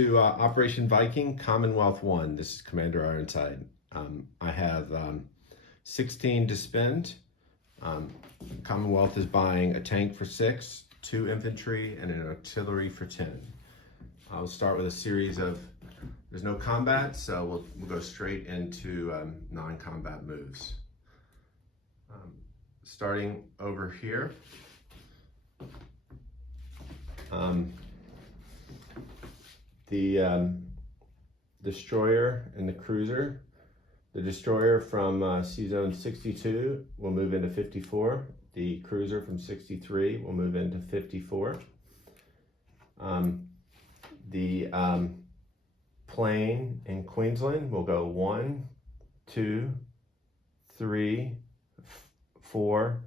To Operation Viking, Commonwealth 1. This is Commander Ironside. I have 16 to spend. Commonwealth is buying a tank for 6, 2 infantry, and an artillery for 10. I'll start with a series of, there's no combat, so we'll go straight into non-combat moves. Starting over here. The destroyer and the cruiser. The destroyer from C-Zone 62 will move into 54. The cruiser from 63 will move into 54. The plane in Queensland will go 1, 2, 3, 4,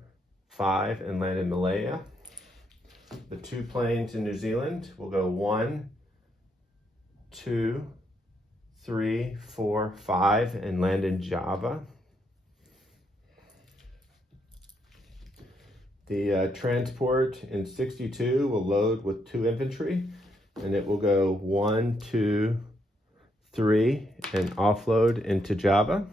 5 and land in Malaya. The 2 planes in New Zealand will go 1, 2, 3, 4, 5 and land in Java. The transport in 62 will load with 2 infantry and it will go 1, 2, 3 and offload into Java.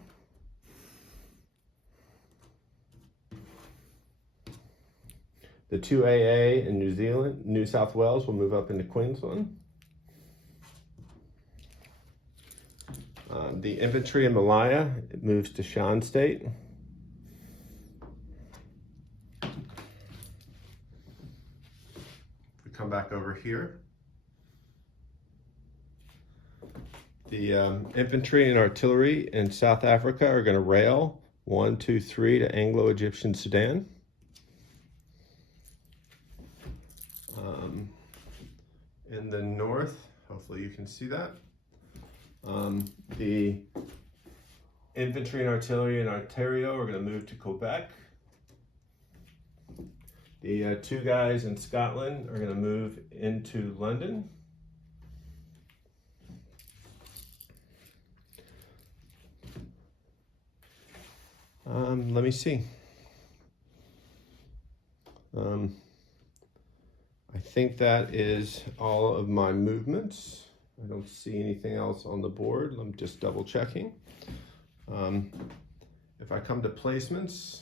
The 2 AA in New South Wales will move up into Queensland. The infantry in Malaya, it moves to Shan State. We come back over here. The infantry and artillery in South Africa are going to rail 1, 2, 3 to Anglo-Egyptian Sudan. In the north, hopefully you can see that. The infantry and artillery in Ontario are going to move to Quebec. The 2 guys in Scotland are going to move into London. Let me see. I think that is all of my movements. I don't see anything else on the board. I'm just double checking. If I come to placements,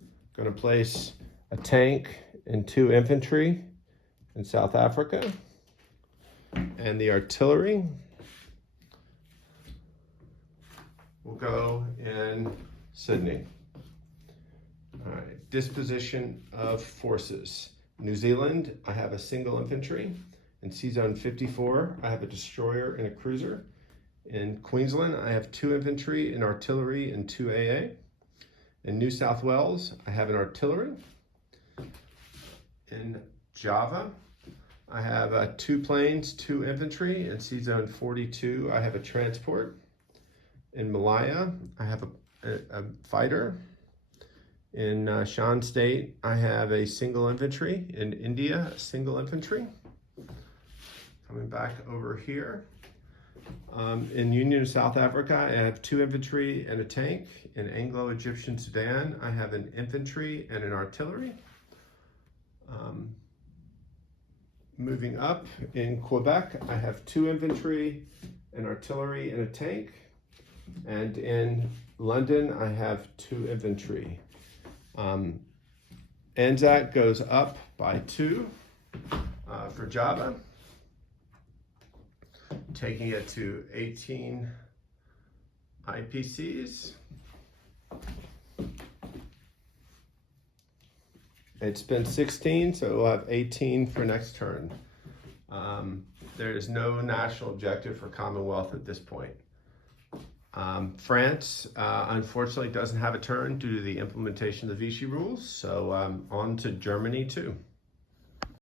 I'm going to place a tank and 2 infantry in South Africa, and the artillery will go in Sydney. All right, disposition of forces. New Zealand, I have a single infantry. In C-Zone 54, I have a destroyer and a cruiser. In Queensland, I have 2 infantry, an artillery, and 2 AA. In New South Wales, I have an artillery. In Java, I have 2 planes, 2 infantry. In C-Zone 42, I have a transport. In Malaya, I have a fighter. In Shan State, I have a single infantry. In India, a single infantry. Coming back over here. In Union of South Africa, I have 2 infantry and a tank. In Anglo-Egyptian Sudan, I have an infantry and an artillery. Moving up, in Quebec, I have 2 infantry, an artillery, and a tank. And in London, I have 2 infantry. ANZAC goes up by 2 for Java, taking it to 18 IPCs. It's been 16, so we'll have 18 for next turn. There is no national objective for Commonwealth at this point. France, unfortunately, doesn't have a turn due to the implementation of the Vichy rules, so on to Germany too.